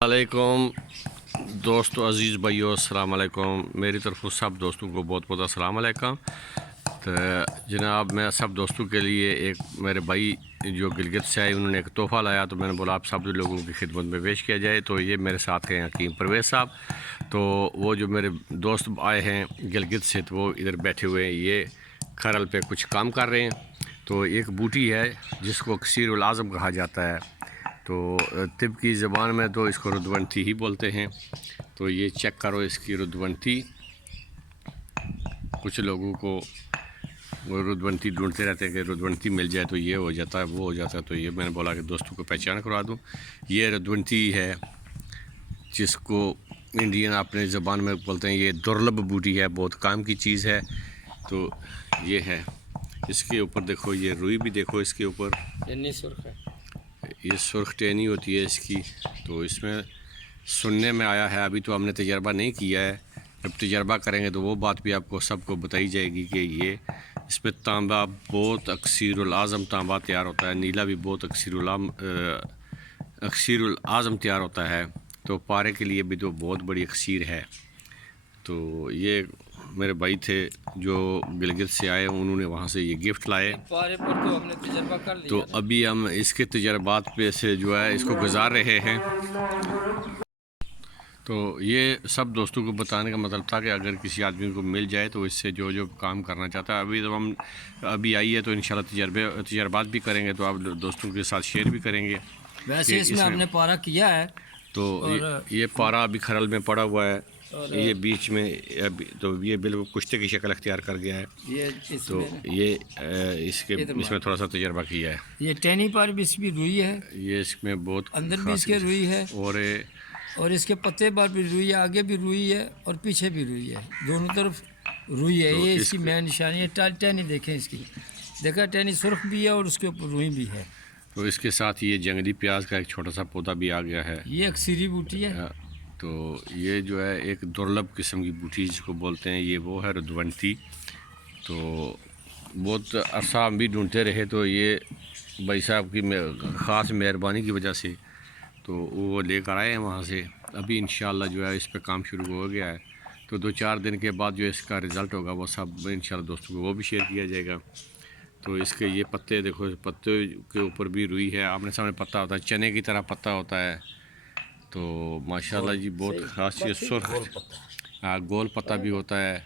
वालेकुम दोस्तों, अज़ीज़ भाइयों, अस्सलाम वालेकुम। मेरी तरफ सब दोस्तों को बहुत बहुत अस्सलाम वालेकुम। तो जनाब, मैं सब दोस्तों के लिए एक मेरे भाई जो गिलगित से आए, उन्होंने एक तोहफ़ा लाया, तो मैंने बोला आप सब लोगों की खिदमत में पेश किया जाए। तो ये मेरे साथ हैं हकीम परवेज़ साहब। तो वो जो मेरे दोस्त आए हैं गिलगित से, तो वो इधर बैठे हुए हैं, ये खरल पे कुछ काम कर रहे हैं। तो एक बूटी है जिसको कसीरुल आज़म कहा जाता है, तो तिब की ज़बान में तो इसको रुद्वंती ही बोलते हैं। तो ये चेक करो इसकी रुद्वंती। कुछ लोगों को वो रुद्वंती ढूंढते रहते हैं कि रुद्वंती मिल जाए तो ये हो जाता है, वो हो जाता है। तो ये मैंने बोला कि दोस्तों को पहचान करवा दूँ। ये रुद्वंती है जिसको इंडियन अपने ज़बान में बोलते हैं। ये दुर्लभ बूटी है, बहुत काम की चीज़ है। तो ये है, इसके ऊपर देखो, ये रुई भी देखो इसके ऊपर, सुर्ख है। ये सुर्ख टहनी होती है इसकी। तो इसमें सुनने में आया है, अभी तो हमने तजर्बा नहीं किया है, जब तजर्बा करेंगे तो वो बात भी आपको सबको बताई जाएगी कि ये इसमें तांबा बहुत अक्सीरुल आज़म तांबा तैयार होता है, नीला भी बहुत अक्सीरुल आज़म तैयार होता है। तो पारे के लिए भी तो बहुत बड़ी अक्सीर है। तो ये मेरे भाई थे जो गिलगित से आए, उन्होंने वहाँ से ये गिफ्ट लाए। पारे पर तो हमने तजर्बा कर लिया। तो अभी हम इसके तजर्बात पे से जो है इसको गुजार रहे हैं। तो ये सब दोस्तों को बताने का मतलब था कि अगर किसी आदमी को मिल जाए तो इससे जो जो काम करना चाहता है, अभी तो हम अभी आई है तो इंशाल्लाह तजर्बात भी करेंगे, तो आप दोस्तों के साथ शेयर भी करेंगे। वैसे इसमें हमने पारा किया है। तो ये पारा अभी खरल में पड़ा हुआ है, ये बीच में अभी तो ये बिल्कुल कुश्ते की शक्ल अख्तियार कर गया है। तो ये इसमें थोड़ा सा तजर्बा किया है। ये टहनी पर भी इसकी रुई है, ये इसमें बहुत अंदर भी इसके रुई है, और इसके पत्ते पर भी रुई है, आगे भी रुई है और पीछे भी रुई है, दोनों तरफ रुई है। तो ये इसकी मेन निशानी है। टहनी देखें इसकी, देखा टहनी सुर्ख भी है और उसके ऊपर रुई भी है। तो इसके साथ ये जंगली प्याज का एक छोटा सा पौधा भी आ गया है। ये अक्सीरी बूटी है। तो ये जो है एक दुर्लभ किस्म की बूटी जिसको बोलते हैं, ये वो है रुद्वंती। तो बहुत अरसा हम भी ढूंढते रहे, तो ये भाई साहब की ख़ास मेहरबानी की वजह से तो वो लेकर आए हैं वहाँ से। अभी इंशाल्लाह जो है इस पर काम शुरू हो गया है। तो 2-4 दिन के बाद जो इसका रिज़ल्ट होगा वो सब इंशाल्लाह दोस्तों को वो भी शेयर किया जाएगा। तो इसके ये पत्ते देखो, इस पत्ते के ऊपर भी रुई है, आपने सामने पत्ता होता है, चने की तरह पत्ता होता है। तो माशाल्लाह जी बहुत ख़ास चीज़, सुर्ख गोल पत्ता भी होता है।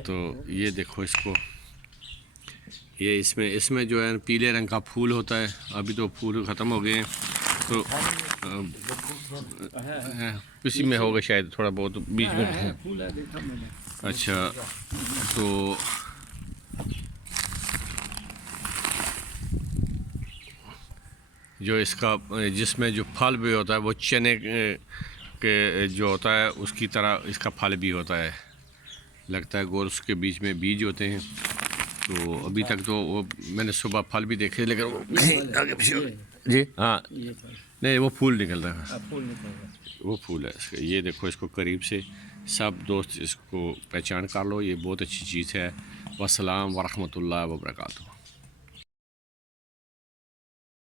तो ये देखो इसको, ये इसमें जो है पीले रंग का फूल होता है। अभी तो फूल ख़त्म हो गए हैं, तो इसी में होगा शायद, थोड़ा बहुत बीच में है। अच्छा, तो जो इसका जिसमें जो फल भी होता है वो चने के जो होता है उसकी तरह इसका फल भी होता है, लगता है गोल, उसके बीच में बीज होते हैं। तो अभी तक तो वो मैंने सुबह फल भी देखे, लेकिन आगे पीछे जी हाँ नहीं, वो फूल निकल रहा है, वो फूल है इसका। ये देखो इसको करीब से, सब दोस्त इसको पहचान कर लो, ये बहुत अच्छी चीज़ है। वस्सलाम वरहमतुल्लाहि वबरकातुहू।